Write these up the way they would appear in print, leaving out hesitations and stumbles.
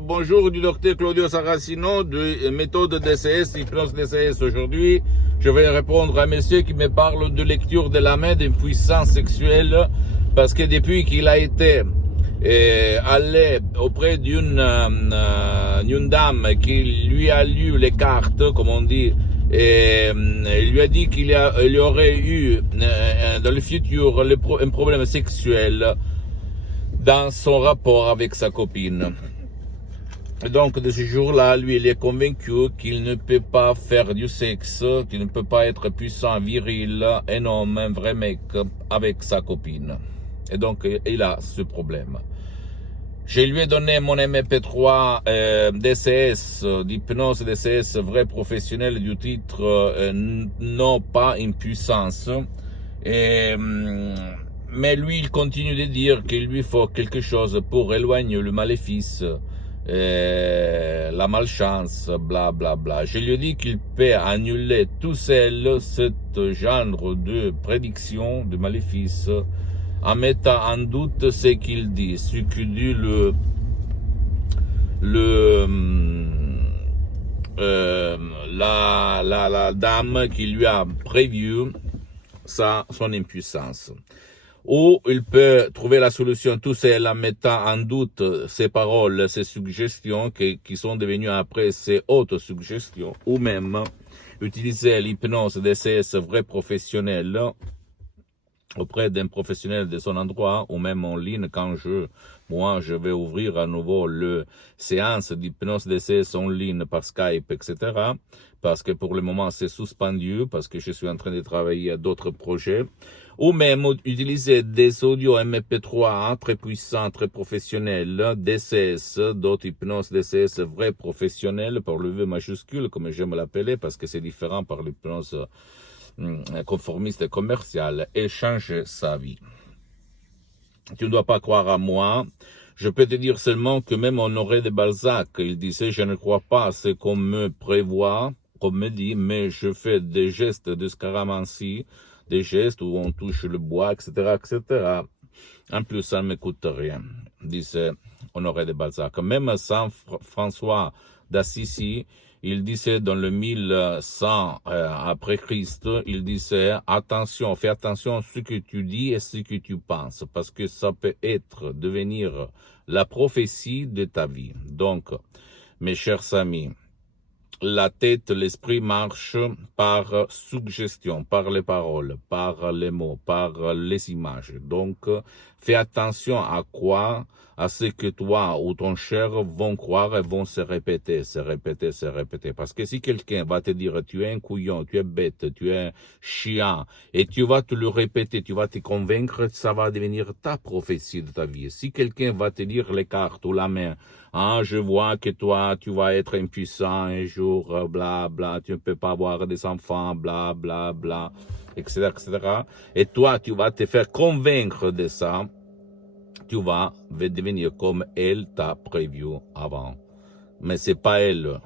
Bonjour du docteur Claudio Saracino de méthode DCS, hypnose DCS. Aujourd'hui, je vais répondre à un monsieur qui me parle de lecture de la main d'impuissance sexuelle parce que depuis qu'il a été allé auprès d'une dame qui lui a lu les cartes, comme on dit, et il lui a dit qu'il y aurait eu dans le futur un problème sexuel dans son rapport avec sa copine. Et donc, de ce jour-là, lui, il est convaincu qu'il ne peut pas faire du sexe, qu'il ne peut pas être puissant, viril, un homme, un vrai mec avec sa copine. Et donc, il a ce problème. Je lui ai donné mon MP3 DCS, d'hypnose DCS vrai professionnel du titre Non pas impuissance. Mais lui, il continue de dire qu'il lui faut quelque chose pour éloigner le maléfice, la malchance, bla bla bla. Je lui ai dit qu'il peut annuler tout seul ce genre de prédiction, de maléfice, en mettant en doute ce qu'il dit, ce que dit la dame qui lui a prévu son impuissance. Ou il peut trouver la solution tout seul en mettant en doute ses paroles, ses suggestions qui sont devenues après ses auto-suggestions, ou même utiliser l'hypnose DCS vrai professionnel auprès d'un professionnel de son endroit, ou même en ligne quand je vais ouvrir à nouveau le séance d'hypnose DCS en ligne par Skype, etc. Parce que pour le moment c'est suspendu, parce que je suis en train de travailler à d'autres projets. Ou même utiliser des audios MP3 très puissants, très professionnels, DCS, d'autres hypnose DCS vrai professionnel, par le V majuscule, comme j'aime l'appeler, parce que c'est différent par l'hypnose conformiste et commercial, et changer sa vie. Tu ne dois pas croire à moi. Je peux te dire seulement que même Honoré de Balzac, il disait, je ne crois pas à ce qu'on me prévoit, qu'on me dit, mais je fais des gestes de scaramancie, des gestes où on touche le bois, etc., etc. En plus, ça ne me coûte rien, disait Honoré de Balzac. Même Saint François d'Assisi, il disait dans le 1100 après Christ, il disait attention, fais attention à ce que tu dis et ce que tu penses, parce que ça peut devenir la prophétie de ta vie. Donc, mes chers amis, la tête, l'esprit marche par suggestion, par les paroles, par les mots, par les images. Donc, fais attention à ce que toi ou ton cher vont croire et vont se répéter. Parce que si quelqu'un va te dire, tu es un couillon, tu es bête, tu es chiant, et tu vas te le répéter, tu vas te convaincre, ça va devenir ta prophétie de ta vie. Si quelqu'un va te dire les cartes ou la main, je vois que toi, tu vas être impuissant un jour, bla, bla, tu ne peux pas avoir des enfants, bla, bla, bla, etc., etc. Et toi, tu vas te faire convaincre de ça, tu vas devenir comme elle t'a prévu avant. Mais c'est pas elle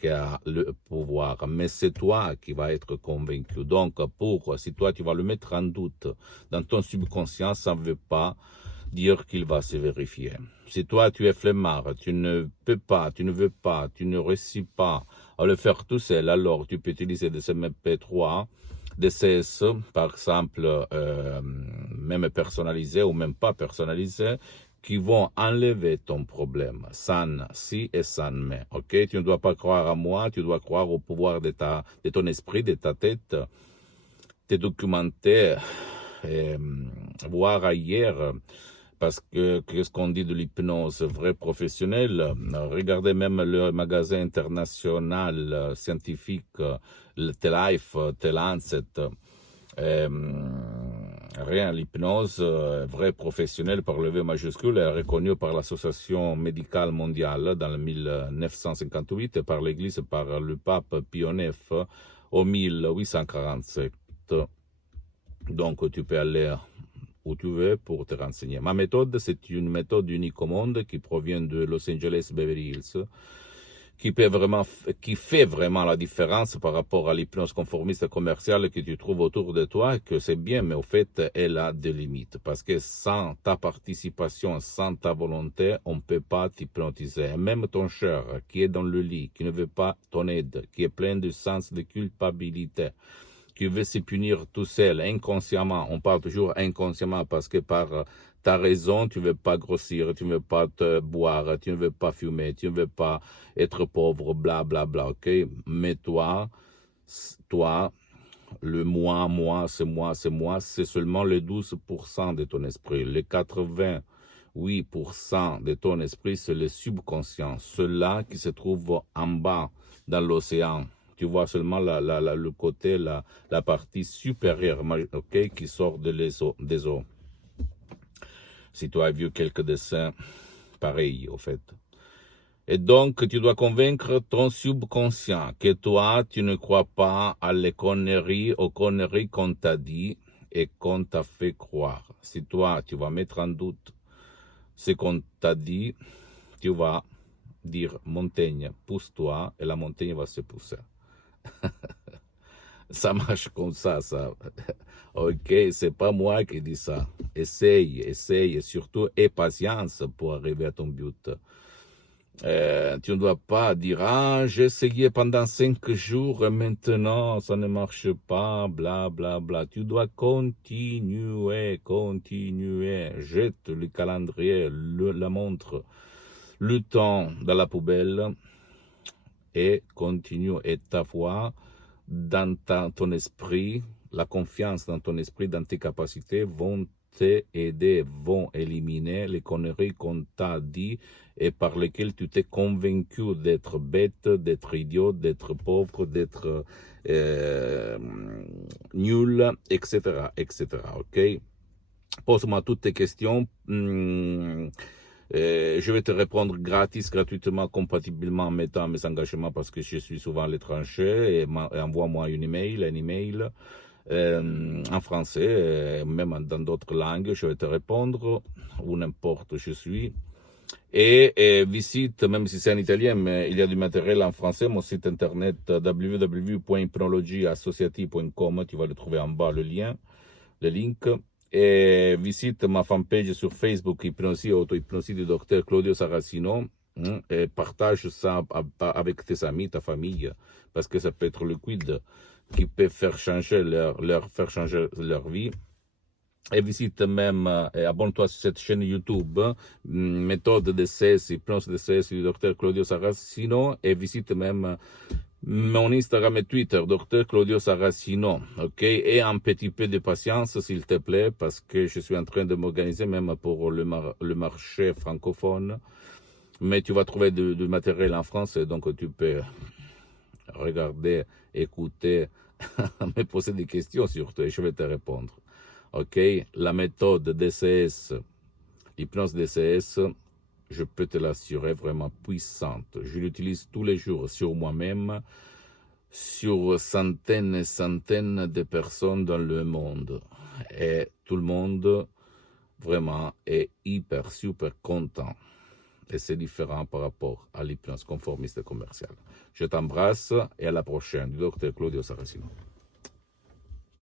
qui a le pouvoir, mais c'est toi qui vas être convaincu. Donc, si toi, tu vas le mettre en doute dans ton subconscient, ça ne veut pas dire qu'il va se vérifier. Si toi, tu es flemmard, tu ne peux pas, tu ne veux pas, tu ne réussis pas à le faire tout seul, alors tu peux utiliser des MP3, des CS, par exemple, même personnalisés ou même pas personnalisés, qui vont enlever ton problème, sans si et sans mais, ok? Tu ne dois pas croire à moi, tu dois croire au pouvoir de ton esprit, de ta tête, te documenter, voir ailleurs, parce que qu'est-ce qu'on dit de l'hypnose vrai professionnel? Regardez même le magasin international scientifique, T-Life, T-Lancet, rien, l'hypnose vrai professionnel par le V majuscule est reconnue par l'Association médicale mondiale dans le 1958 et par l'Église, par le pape Pie IX au 1847. Donc tu peux aller où tu veux pour te renseigner. Ma méthode, c'est une méthode unique au monde qui provient de Los Angeles Beverly Hills, qui fait vraiment la différence par rapport à l'hypnose conformiste commerciale que tu trouves autour de toi, que c'est bien, mais au fait, elle a des limites. Parce que sans ta participation, sans ta volonté, on ne peut pas t'hypnotiser. Même ton cher, qui est dans le lit, qui ne veut pas ton aide, qui est plein de sens de culpabilité, qui veut se punir tout seul, inconsciemment. On parle toujours inconsciemment parce que par ta raison, tu ne veux pas grossir, tu ne veux pas te boire, tu ne veux pas fumer, tu ne veux pas être pauvre, bla bla bla, ok? Mais toi, le moi, c'est seulement le 12% de ton esprit. Le 88% de ton esprit, c'est le subconscient, ceux-là qui se trouvent en bas dans l'océan. Tu vois seulement le côté, la partie supérieure, ok, qui sort des eaux. Si tu as vu quelques dessins pareils, au fait. Et donc, tu dois convaincre ton subconscient que toi, tu ne crois pas à les conneries, aux conneries qu'on t'a dit et qu'on t'a fait croire. Si toi, tu vas mettre en doute ce qu'on t'a dit, tu vas dire montagne, pousse-toi, et la montagne va se pousser. Ça marche comme ça. Ok, c'est pas moi qui dis ça. Essaye, et surtout, aie patience pour arriver à ton but. Tu ne dois pas dire, ah, j'ai essayé pendant 5 jours et maintenant ça ne marche pas, bla bla bla. Tu dois continuer. Jette le calendrier, la montre, le temps dans la poubelle et continue. Et ta foi dans ton esprit, la confiance dans ton esprit, dans tes capacités vont t'aider, vont éliminer les conneries qu'on t'a dit et par lesquelles tu t'es convaincu d'être bête, d'être idiot, d'être pauvre, d'être nul, etc., etc. Ok? Pose-moi toutes tes questions. Je vais te répondre gratuitement, compatiblement en mettant mes engagements parce que je suis souvent à l'étranger et envoie-moi un email en français, même dans d'autres langues, je vais te répondre où n'importe où je suis. Et visite, même si c'est en italien, mais il y a du matériel en français, mon site internet www.hypnologieassociative.com, tu vas le trouver en bas, le link. Et visite ma fanpage sur Facebook, Hypnosie et Auto-Hypnosie du docteur Claudio Saracino, et partage ça avec tes amis, ta famille, parce que ça peut être le quid qui peut faire changer faire changer leur vie. Et visite même, et abonne-toi sur cette chaîne YouTube, méthode DCS, hypnose DCS du docteur Claudio Saracino, et visite même mon Instagram et Twitter, docteur Claudio Saracino, ok? Et un petit peu de patience, s'il te plaît, parce que je suis en train de m'organiser même pour le marché francophone. Mais tu vas trouver du matériel en français, donc tu peux regarder, écouter, me poser des questions surtout, et je vais te répondre. Ok? La méthode DCS, l'hypnose DCS, je peux te l'assurer, vraiment puissante. Je l'utilise tous les jours sur moi-même, sur centaines et centaines de personnes dans le monde. Et tout le monde, vraiment, est hyper, super content. Et c'est différent par rapport à l'hypnose conformiste commerciale. Je t'embrasse et à la prochaine. Docteur Claudio Saracino.